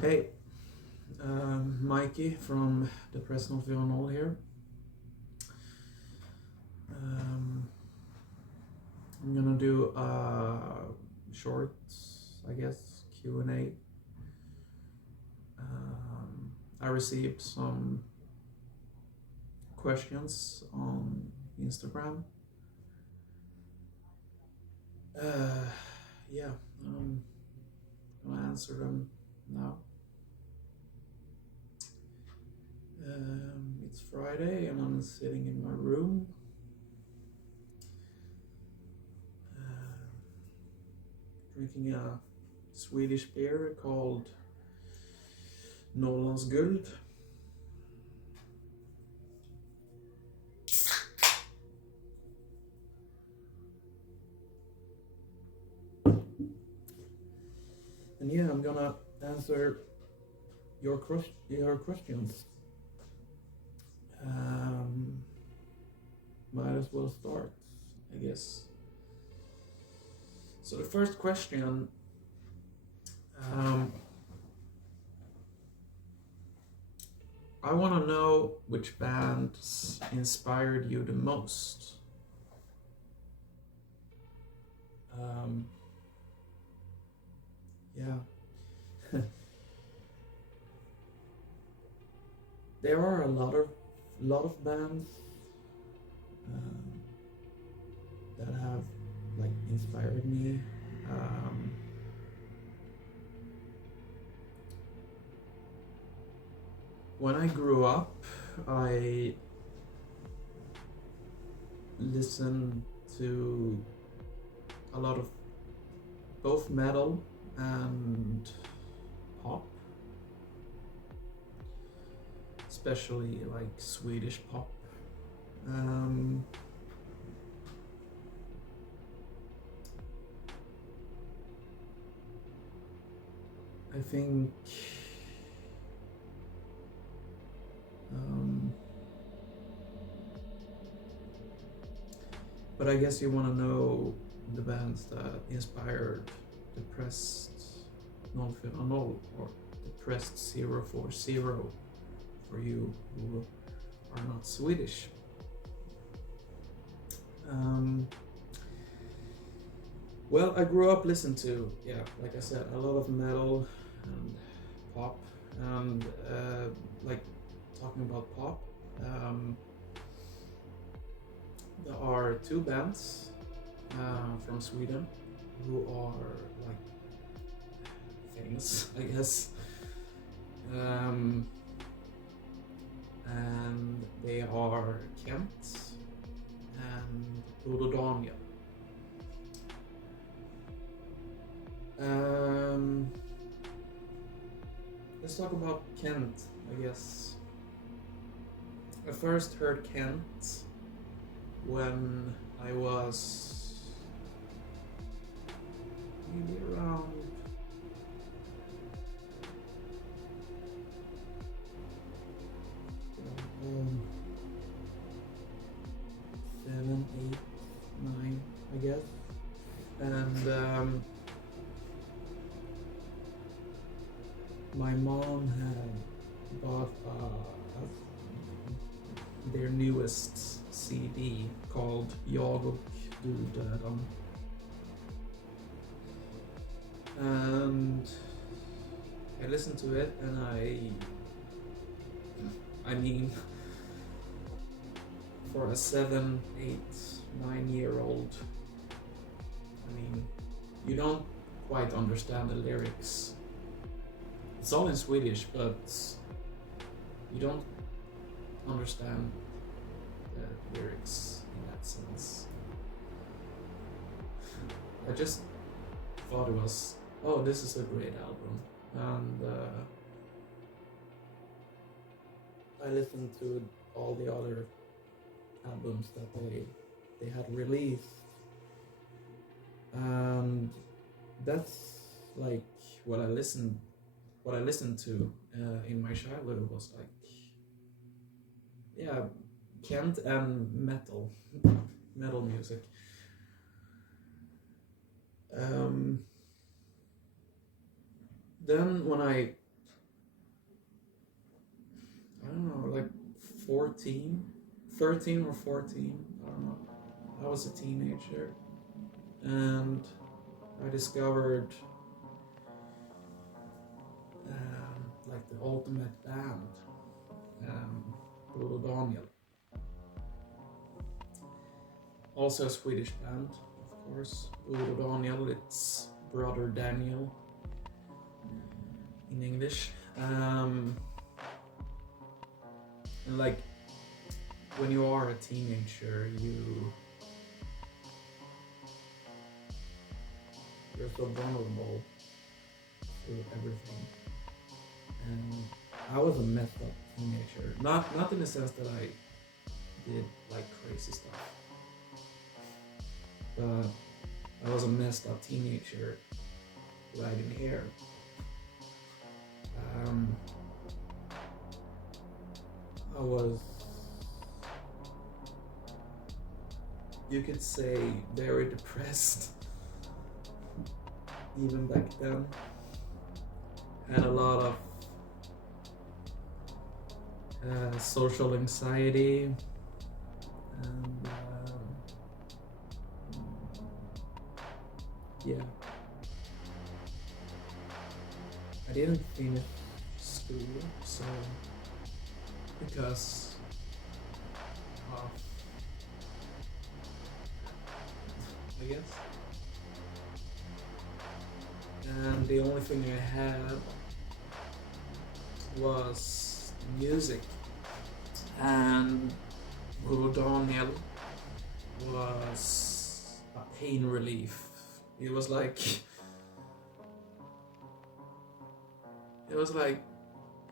Hey, Mikey from DEPRESSED040 here. I'm gonna do a short, I guess, Q&A. I received some questions on Instagram. Yeah, I'm gonna answer them now. It's Friday and I'm sitting in my room. Drinking a Swedish beer called Norrlands Guld. And yeah, I'm gonna answer your questions. Might as well start, I guess. So the first question, I want to know which bands inspired you the most. Yeah. There are a lot of bands that have like inspired me. When I grew up, I listened to a lot of both metal and pop, especially like Swedish pop. I think but I guess you want to know the bands that inspired DEPRESSED040 or DEPRESSED040 for you who are not Swedish. Well, I grew up listening to, like I said, a lot of metal and pop, and like talking about pop, there are two bands from Sweden who are like famous, I guess, and they are Kent and Udo Daniel. Let's talk about Kent, I guess. I first heard Kent when I was maybe around 7, 8, 9, I guess. And my mom had bought their newest CD called Jag och du döden. And I listened to it, and I mean, for a 7, 8, 9-year-old, I mean, you don't quite understand the lyrics. It's all in Swedish, but you don't understand the lyrics in that sense. I just thought it was, oh, this is a great album, and I listened to all the other albums that they had released, and that's like what I listened to in my childhood. Was like, yeah, Kent and metal music. Then when I 14, 13 or 14, I don't know. I was a teenager, and I discovered like the ultimate band, Broder Daniel. Also a Swedish band, of course. Broder Daniel, it's Brother Daniel in English. And like, when you are a teenager, you're so vulnerable to everything. And I was a messed up teenager. Not in the sense that I did like crazy stuff, but I was a messed up teenager who I didn't care. I was, you could say, very depressed even back then. Had a lot of social anxiety, and yeah, I didn't finish school, so because of, I guess, and the only thing I had was music, and Broder Daniel was a pain relief. It was like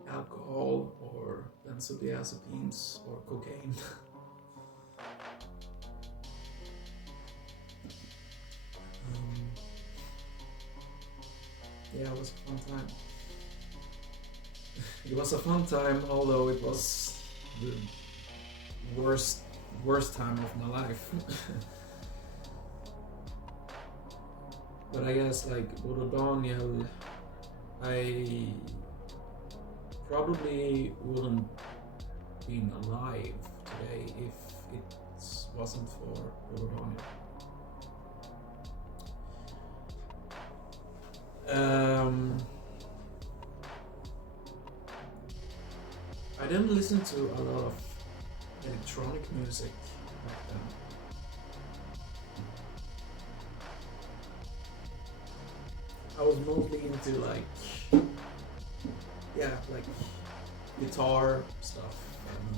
alcohol or benzodiazepines or cocaine. Yeah, it was a fun time. It was a fun time, although it was the worst time of my life. But I guess, like, Broder Daniel, I probably wouldn't been alive today if it wasn't for Broder Daniel. I didn't listen to a lot of electronic music back then. I was mostly into like guitar stuff and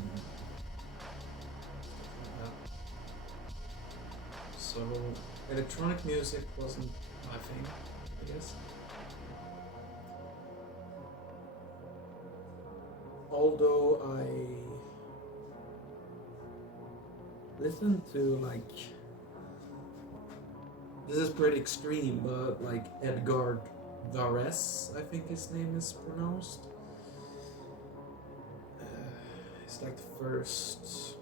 like that. So electronic music wasn't my thing, I guess. Although I listened to, like, this is pretty extreme, but like Edgar Varese, I think his name is pronounced. It's like the first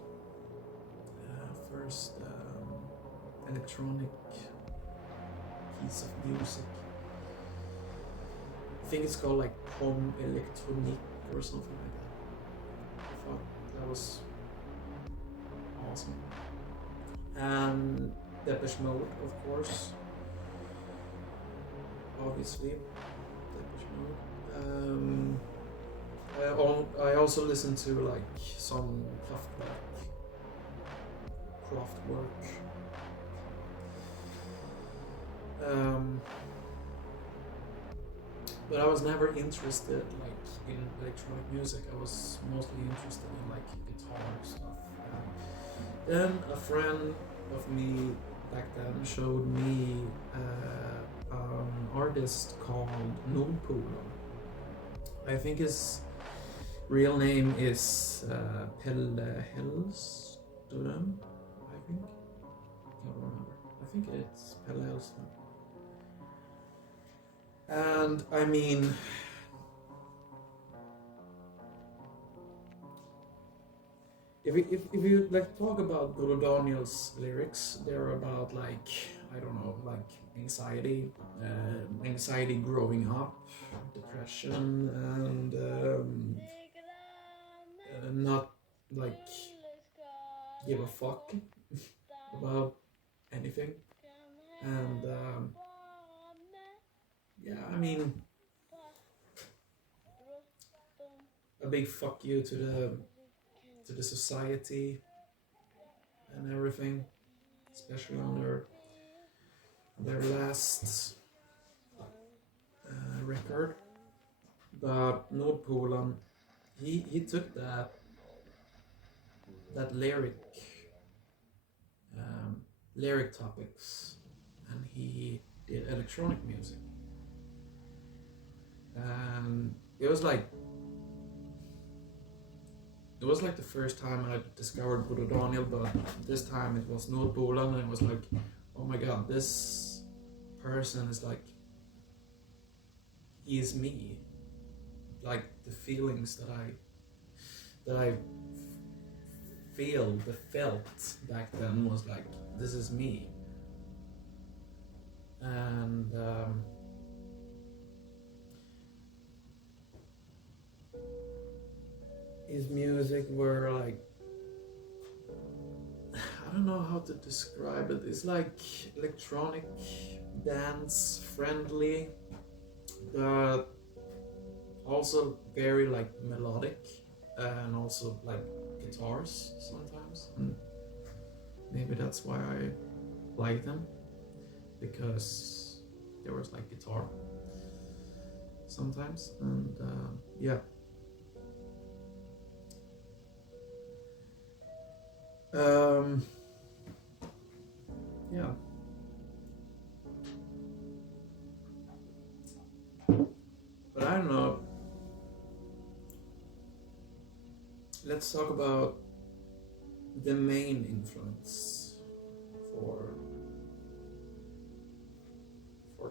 electronic piece of music. I think it's called like Pomme Electronique or something like that. I thought that was awesome. And Depeche Mode, of course. Obviously, Depeche Mode. I also listen to like some Kraftwerk. But I was never interested like in electronic music. I was mostly interested in like guitar stuff. Then a friend of me back then showed me an artist called Nordpolo. I think his real name is Pelle Hellström, I think. Can't remember. I think it's Pelle Hellström. And I mean, if you like talk about Broder Daniel's lyrics, they're about like, I don't know, like anxiety growing up, depression, and not like give a fuck about anything. And yeah, I mean, a big fuck you to the society and everything, especially on their last record. But Nordpolen, he took that lyric topics, and he did electronic music, and it was like the first time I discovered Buddha Daniel, but this time it was Nordpolen, and it was like, oh my god, this person is like, he is me. Like the feelings that I felt back then was like, this is me. And his music were like, I don't know how to describe it. It's like electronic dance friendly, but also very like melodic, and also like guitars sometimes. And maybe that's why I like them, because there was like guitar sometimes. And yeah. Yeah. But I don't know. Let's talk about the main influence for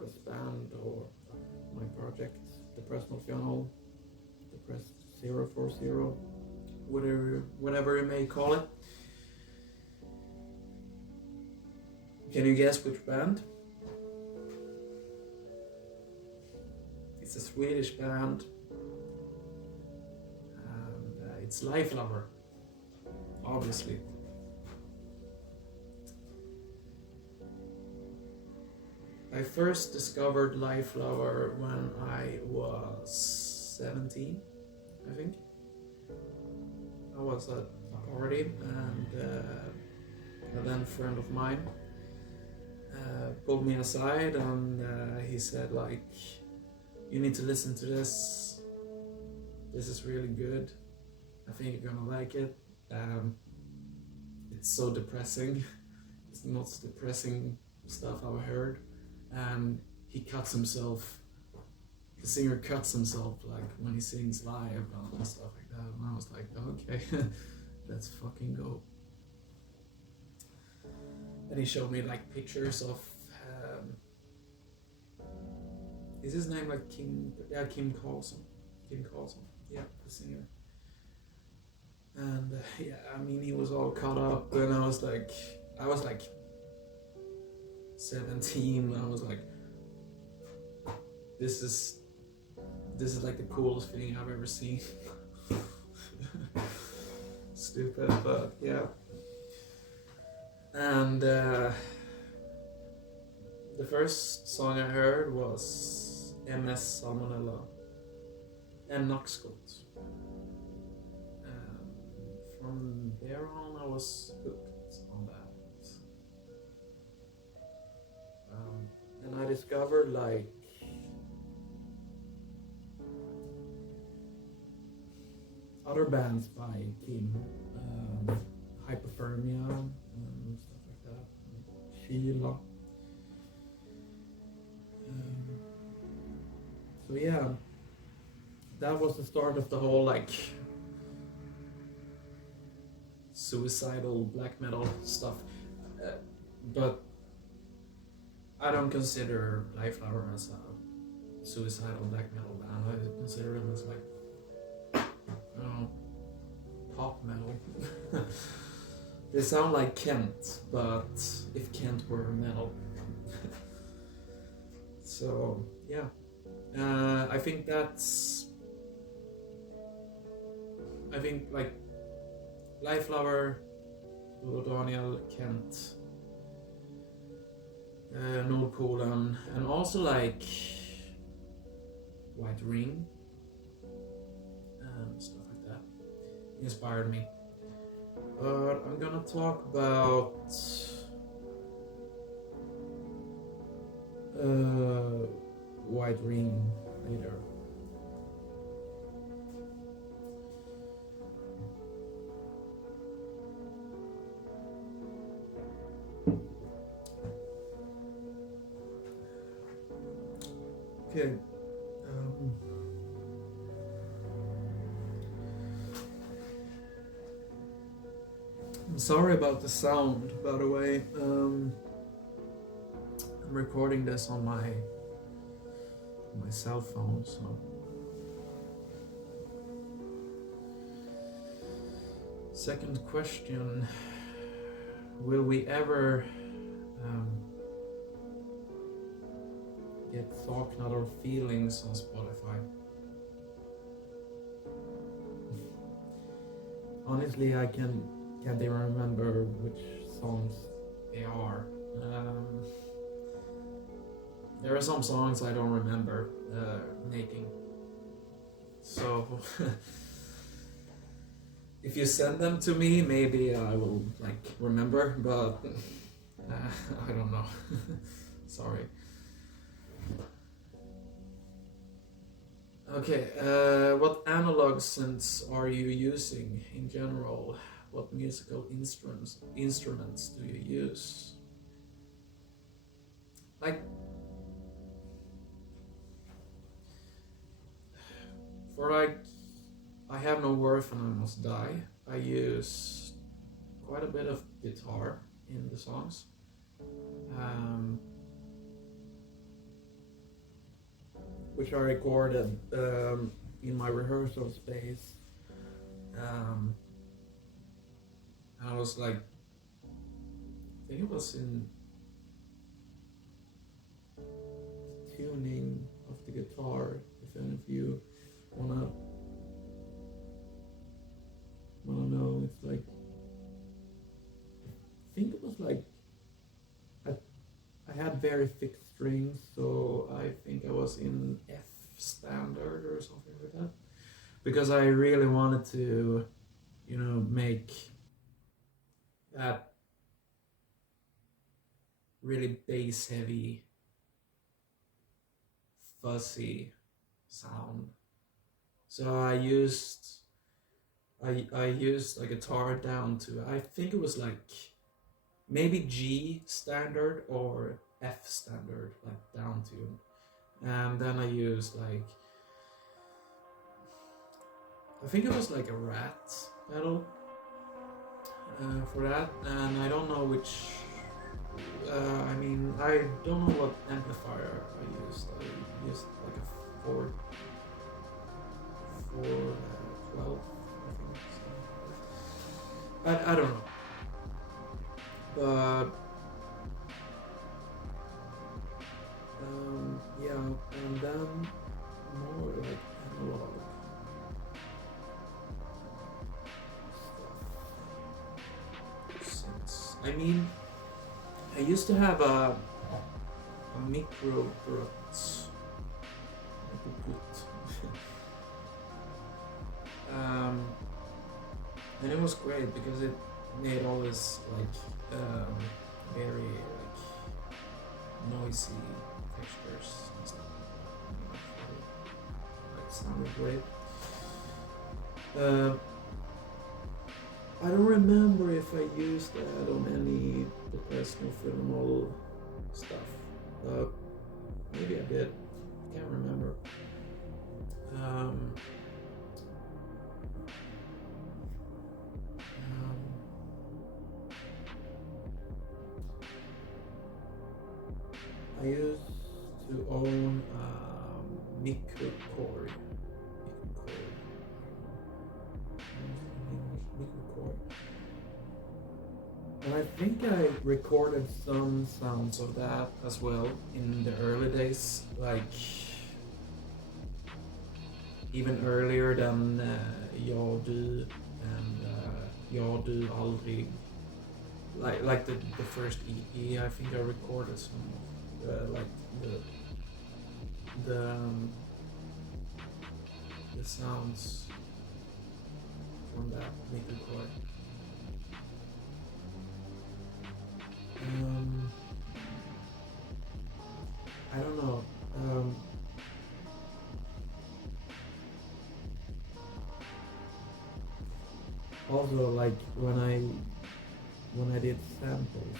this band or my project, DEPRESSED040, DEPRESSED040, whatever you may call it. Can you guess which band? It's a Swedish band, and it's Life Lover, obviously. I first discovered Life Lover when I was 17, I think. I was at a party, and a then friend of mine pulled me aside, and he said like, you need to listen to this. This is really good. I think you're gonna like it. It's so depressing. It's the most depressing stuff I've heard. And he cuts himself. The singer cuts himself like when he sings live and stuff like that. And I was like, okay, let's fucking go. And he showed me like pictures of. Is his name like Kim? Yeah, Kim Carlson. Kim Carlson. Yeah, the singer. And yeah, I mean, he was all caught up, and I was like 17. I was like, this is like the coolest thing I've ever seen. Stupid, but yeah. And the first song I heard was MS Salmonella and Knoxcoat. From there on, I was hooked on that. And I discovered like other bands by Kim, Hypothermia and stuff like that, Sheila. So yeah, that was the start of the whole like suicidal black metal stuff. But I don't consider Life Lover as a suicidal black metal band. I consider them as like, I don't know, pop metal. They sound like Kent, but if Kent were metal. So yeah, I think like Life Lover, Dodo Daniel, Kent, Nordpolen, and also like White Ring and stuff like that inspired me. But I'm gonna talk about White Ring later. Okay. I'm sorry about the sound, by the way. I'm recording this on my cell phone, so. Second question: will we ever get Saknad or Feelings on Spotify? Honestly, I can't even remember which songs they are. There are some songs I don't remember making. So if you send them to me, maybe I will like remember, but I don't know. Sorry. Okay, what analog synths are you using in general? What musical instruments do you use? Like, for like I Have No Worth and I Must Die, I use quite a bit of guitar in the songs. Which I recorded in my rehearsal space. And I was like, I think it was in tuning of the guitar, if any of you wanna know. It's like, I think it was like, I had very thick strings, so I think I was in F standard or something like that, because I really wanted to, you know, make that really bass heavy, fuzzy sound. So I used a guitar down to, I think it was like maybe G standard or F standard, like down tune. And then I used like, I think it was like a Rat pedal for that, and I don't know which. I mean, I don't know what amplifier I used. I used like a 412, I think. So I don't know, but yeah, and then more like analog stuff. Since, I mean, I used to have a micro and it was great because it made all this like very like noisy textures and stuff like sounded great. I don't remember if I used that on any DEPRESSED040 stuff. Maybe I did. I can't remember. I used to own Miku Core. And I think I recorded some sounds of that as well in the early days, like even earlier than Jag Du and Jag du aldrig, like the first EP. I think I recorded some of like the the sounds from that big record. I don't know. Also, like when I did samples,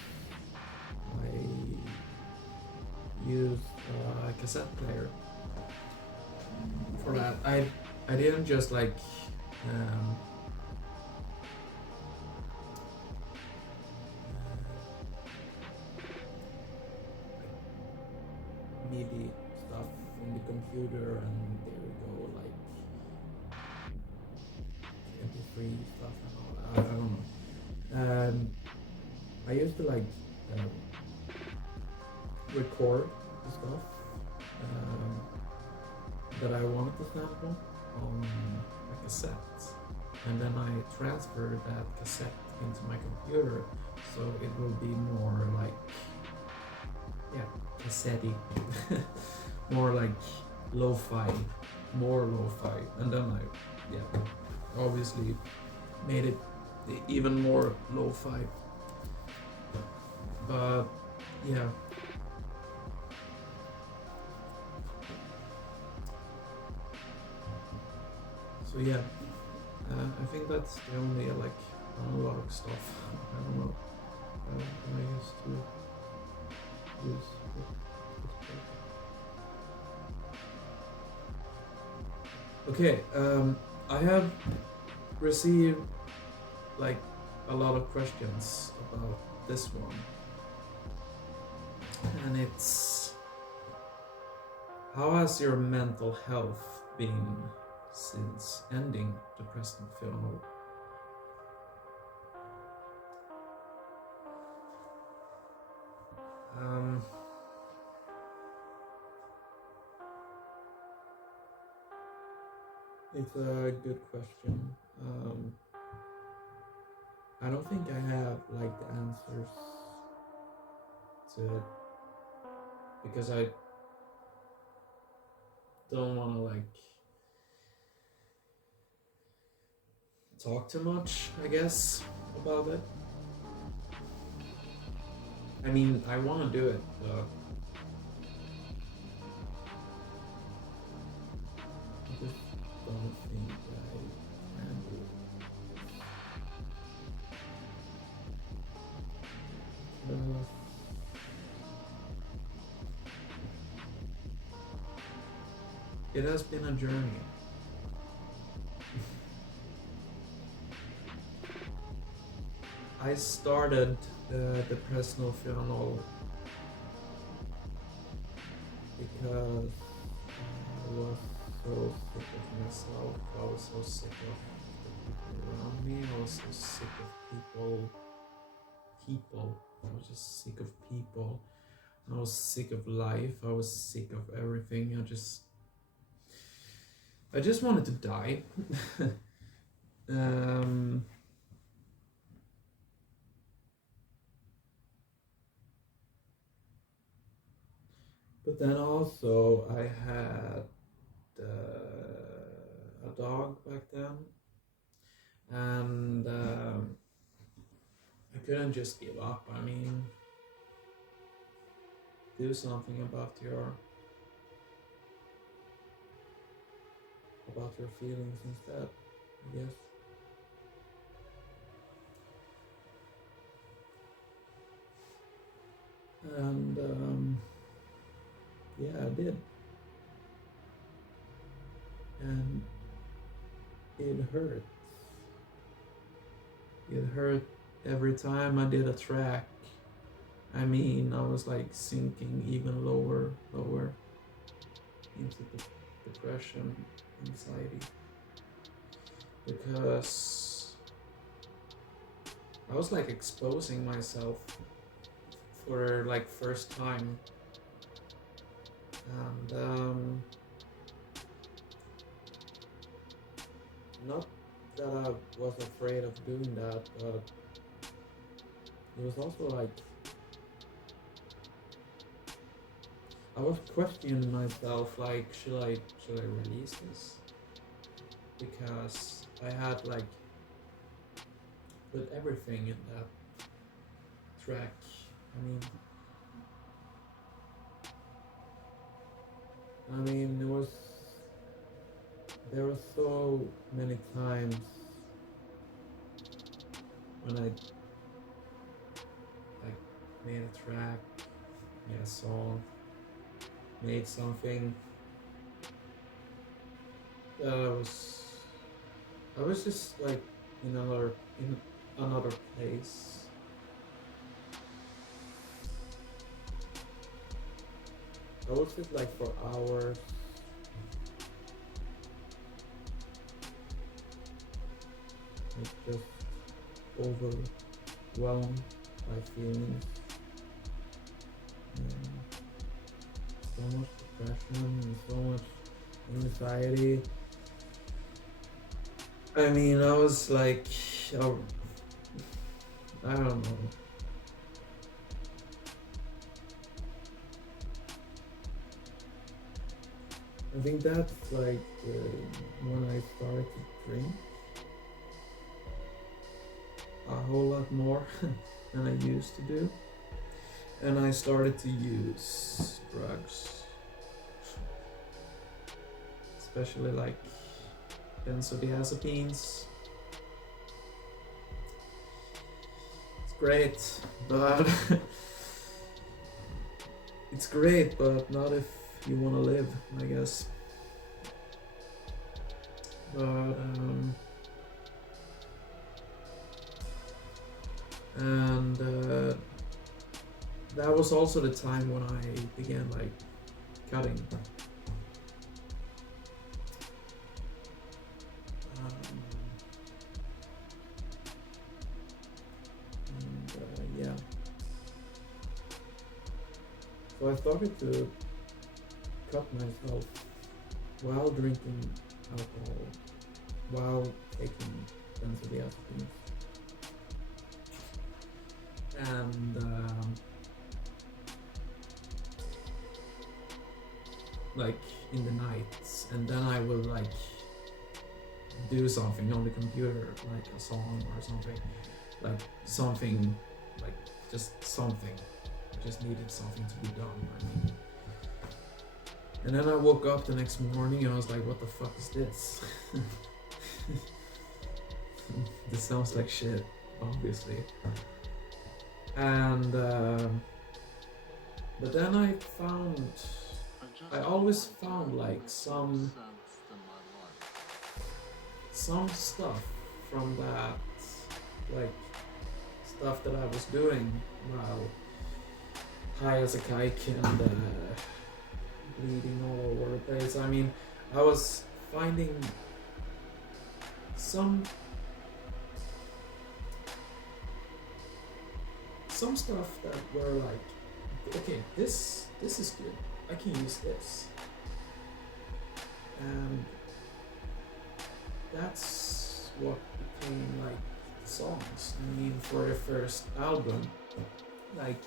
I used a cassette player for that. I didn't just like MIDI stuff from the computer, and there we go, like MP3 stuff and all that. I don't know. I used to like record the stuff that I wanted to sample on a cassette, and then I transferred that cassette into my computer, so it will be more like, yeah, cassette-y, more like lo-fi, and then I, yeah, obviously made it even more lo-fi, but yeah. So yeah, I think that's the only like analog stuff. I don't know. I used to use it. Okay, I have received like a lot of questions about this one, and it's, how has your mental health been since ending DEPRESSED040? It's a good question. I don't think I have like the answers to it, because I don't want to like talk too much, I guess, about it. I mean, I want to do it, but I just don't think I can do it. It has been a journey. I started DEPRESSED040 because I was so sick of myself. I was so sick of the people around me. I was so sick of people. I was just sick of people. I was sick of life. I was sick of everything. I just wanted to die. But then also I had a dog back then, and I couldn't just give up. I mean, do something about your feelings instead, I guess. And yeah, I did, and it hurt. It hurt every time I did a track. I mean, I was like sinking even lower into the depression, anxiety, because I was like exposing myself for like first time, and not that I was afraid of doing that, but it was also like I was questioning myself, like, should I release this? Because I had like put everything in that track. I mean, there were so many times when I like made a track, made a song, made something that I was just like in another place. I would sit like for hours, like just overwhelmed by feelings, and so much depression and so much anxiety. I mean, I was like, oh, I don't know. I think that's like when I started to drink a whole lot more than I used to do, and I started to use drugs, especially like benzodiazepines. It's great, but it's great, but not if you want to live, I guess. But and that was also the time when I began like cutting. Yeah. So I started to cut myself while drinking alcohol, while taking benzodiazepines, and like in the nights, and then I will like do something on the computer, like a song or something, like something, like just something. I just needed something to be done. I mean, and then I woke up the next morning and I was like, what the fuck is this? This sounds like shit, obviously. And but then I always found like some stuff from that, like stuff that I was doing while high as a kite and bleeding all over the place. I mean, I was finding some stuff that were like, okay, this is good. I can use this, and that's what became like the songs. I mean, for the first album, like,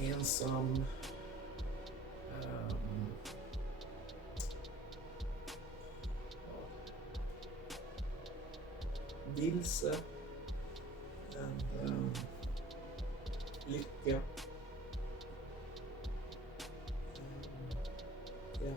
and some Vilse and Lycka. Yeah.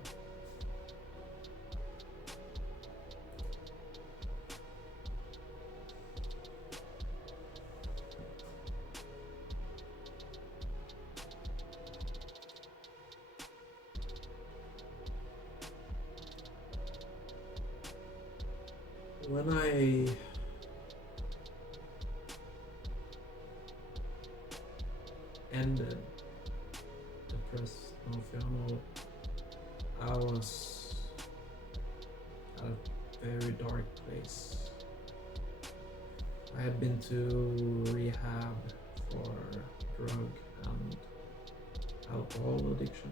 When I ended DEPRESSED040, I was at a very dark place. I had been to rehab for drug and alcohol addiction.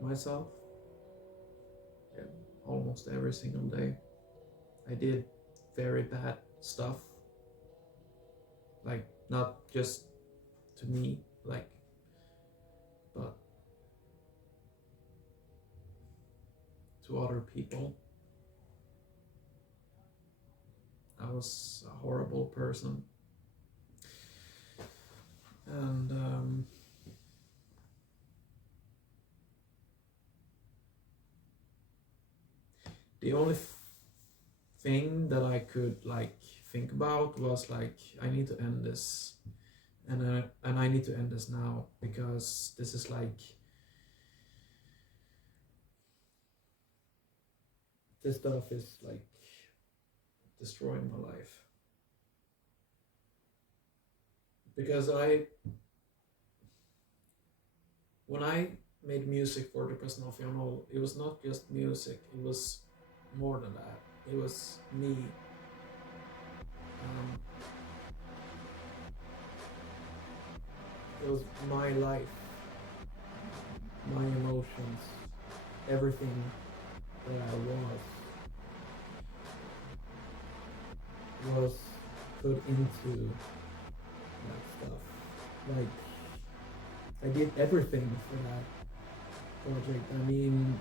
myself almost every single day. I did very bad stuff, like not just to me, like, but to other people. I was a horrible person, and the only thing that I could like think about was like, I need to end this, and I need to end this now, because this is like, this stuff is like destroying my life. Because when I made music for DEPRESSED040, it was not just music, it was more than that. It was me. It was my life, my emotions, everything that I was put into that stuff. Like, I did everything for that project. I mean,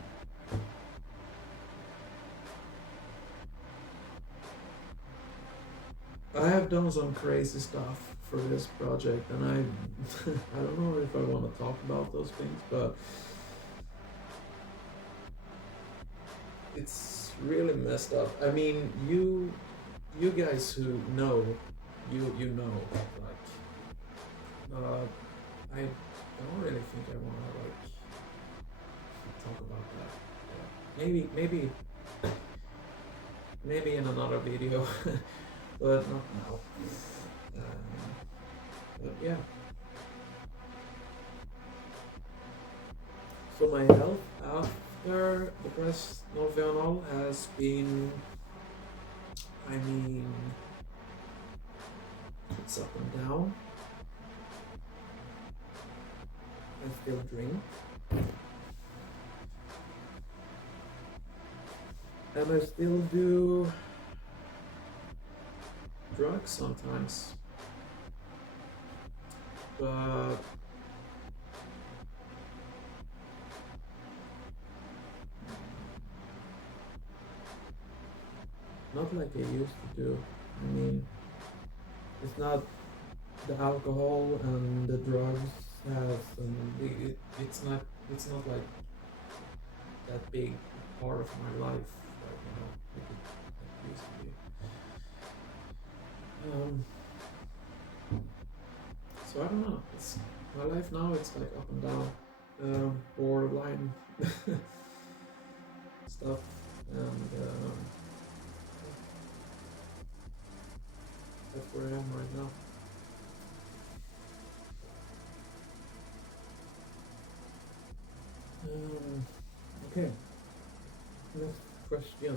I have done some crazy stuff for this project, and I don't know if I want to talk about those things, but it's really messed up. I mean, you guys who know, you know, like, I don't really think I want to like talk about that. Yeah. Maybe in another video, but not now. But yeah. So my health after DEPRESSED040 has been, I mean, it's up and down. I still drink. And I still do drugs sometimes. But not like I used to do. I mean, it's not the alcohol and the drugs it's not like that big part of my life, like, you know, like it used to be. So I don't know. It's my life now. It's like up and down, borderline stuff, and that's where I am right now. Okay. Next question.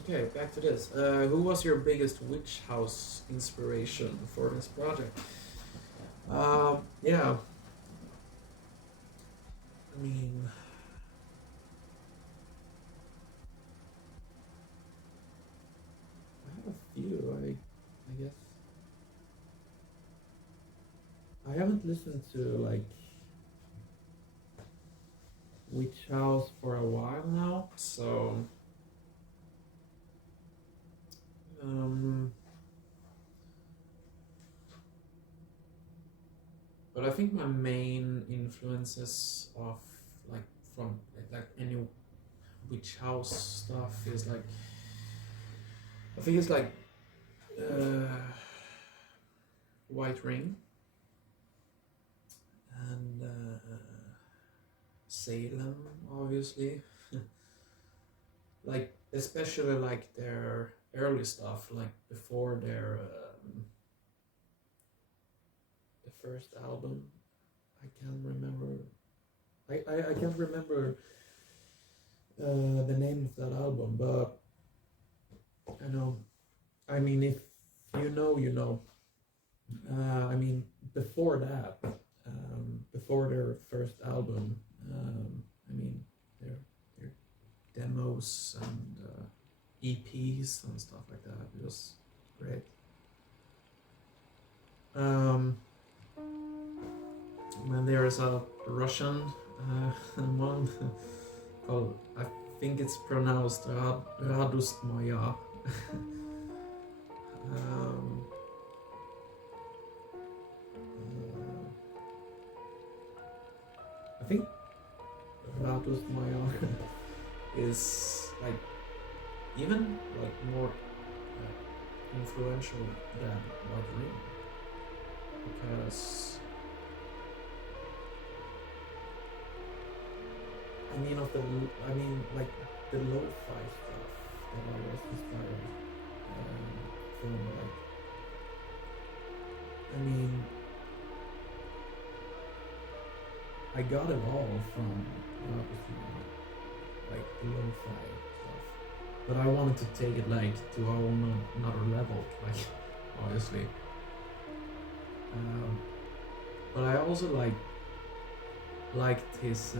Okay, back to this. Who was your biggest witch house inspiration for this project? Yeah. I mean, I have a few. I guess I haven't listened to like witch house for a while now, so but I think my main influences of like from like any witch house stuff is like, I think it's like White Ring and Salem, obviously. Like, especially like their early stuff, like before their the first album. I can't remember. I can't remember the name of that album, but I know. I mean, if you know, you know. I mean, before that, before their first album, I mean, they're demos and EPs and stuff like that. It was great. And there is a Russian one called, I think it's pronounced Radost Moja. I think Radost Moja is like even like more influential than What Ring, because like the lo-fi stuff that I was inspired from, like, I got it all from like the lo-fi stuff, but I wanted to take it like to a whole another level, like obviously. But I also liked his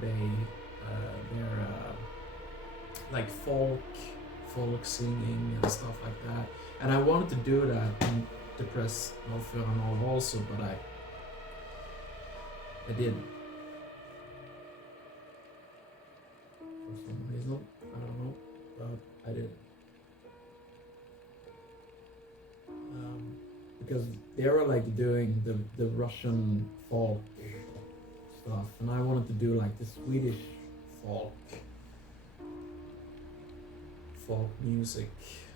their like folk singing and stuff like that, and I wanted to do that in DEPRESSED040 also, but I didn't. For some reason, I don't know, but I didn't. Because they were like doing the Russian folk stuff, and I wanted to do like the Swedish folk music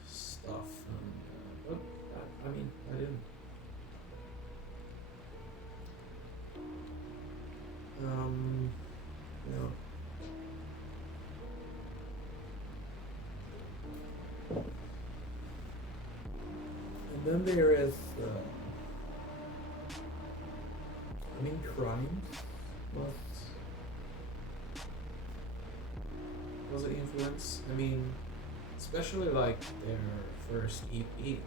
stuff, and but I didn't. Yeah. And then there is, Crimes was an influence. Especially like their first EP.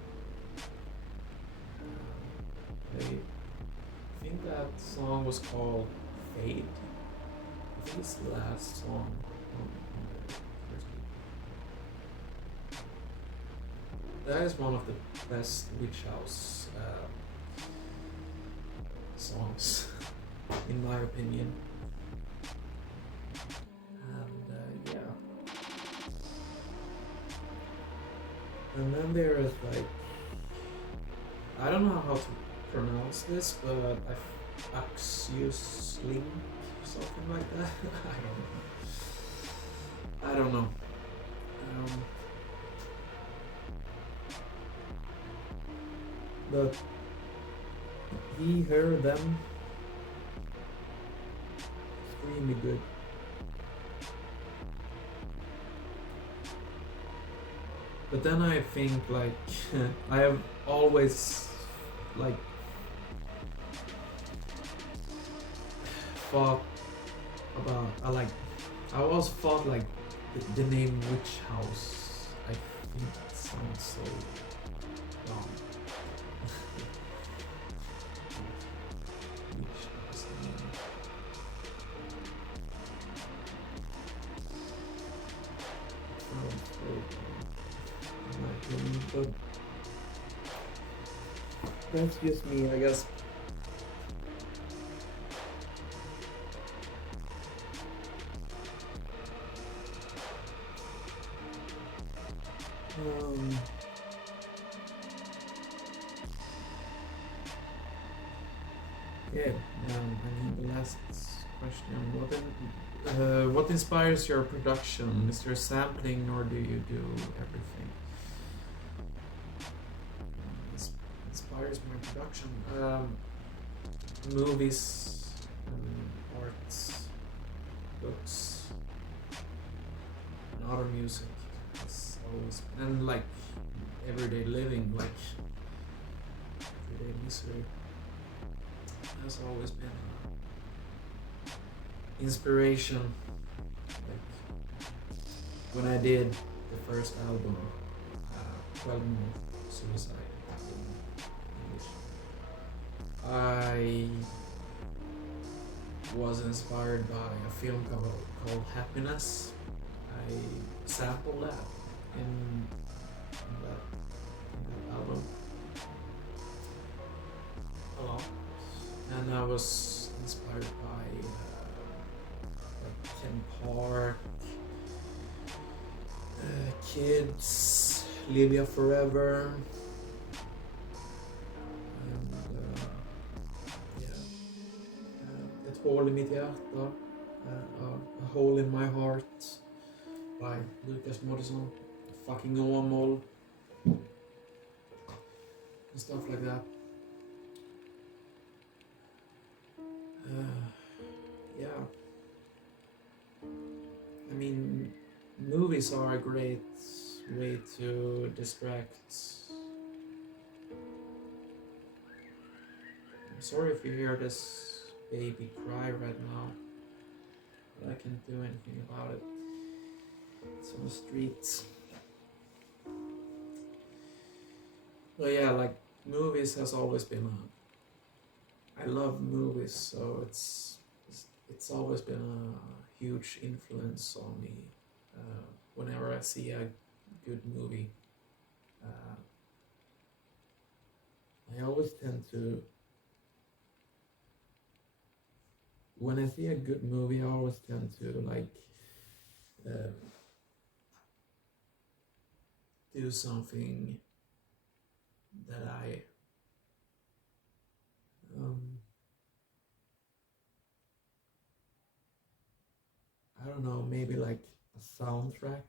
I think that song was called Fade. I think it's the last song on their first EP. That is one of the best Witch House songs, in my opinion. And yeah. And then there is like, I don't know how to pronounce this, but Axios Link, something like that. I don't know. But he heard them extremely good. But then I think like I have always like thought about I always thought like the name Witch House, I think it sounds so wrong. Witch House, but that's just me, I guess. Yeah, the last question, what inspires your production? Is there sampling or do you do everything? Inspires my production? Movies, arts, books, and other music. It's always, and like everyday living, like everyday misery. Has always been inspiration. Like when I did the first album, 12 Month Suicide, was inspired by a film called Happiness. I sampled that in that album a lot, and I was inspired by like Tim Park, Kids, Livia Forever, and Ett hål i mitt hjärta, A Hole in My Heart by Lucas Moodysson, Fucking Normal, and stuff like that. Yeah. I mean, movies are a great way to distract. I'm sorry if you hear this baby cry right now, but I can't do anything about it. It's on the streets. But yeah, like, movies has always been I love movies, so it's always been a huge influence on me. Whenever I see a good movie, I always tend to. When I see a good movie, I always tend to like do something that I don't know, maybe like a soundtrack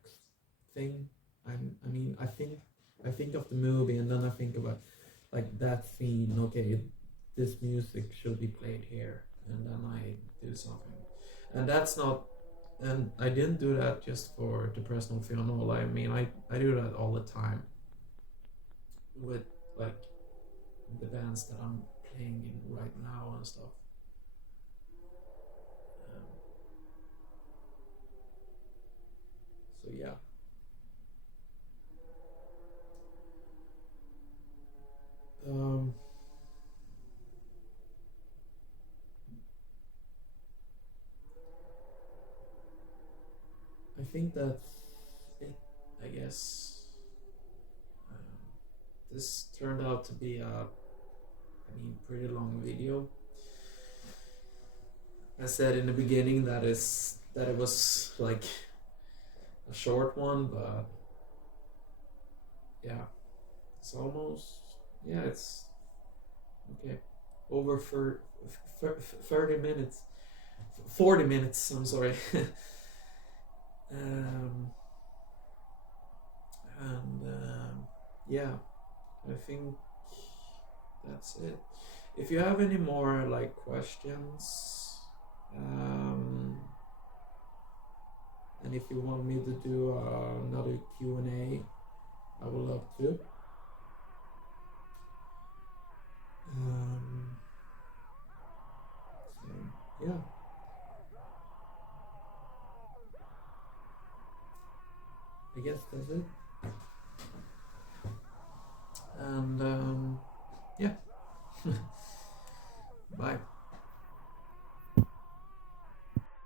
thing. I think of the movie and then I think about like that scene. Okay, this music should be played here, and then I do something. And that's not. And I didn't do that just for DEPRESSED040. I mean, I do that all the time with like the bands that I'm playing in right now and stuff. So yeah. I think that's it, I guess. This turned out to be pretty long video. I said in the beginning that it was like a short one, but yeah, it's almost, yeah, it's okay, over for 30 minutes, 40 minutes, I'm sorry. Yeah, I think that's it. If you have any more like questions, and if you want me to do another Q&A, I would love to. So yeah, I guess that's it. And yeah. Bye.